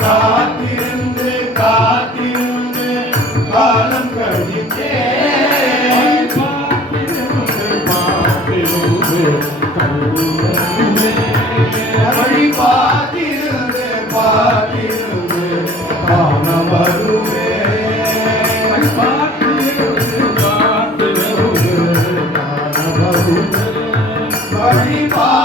பாட்டிருந்து காத்திருந்து காலம் கழித்தே Bye.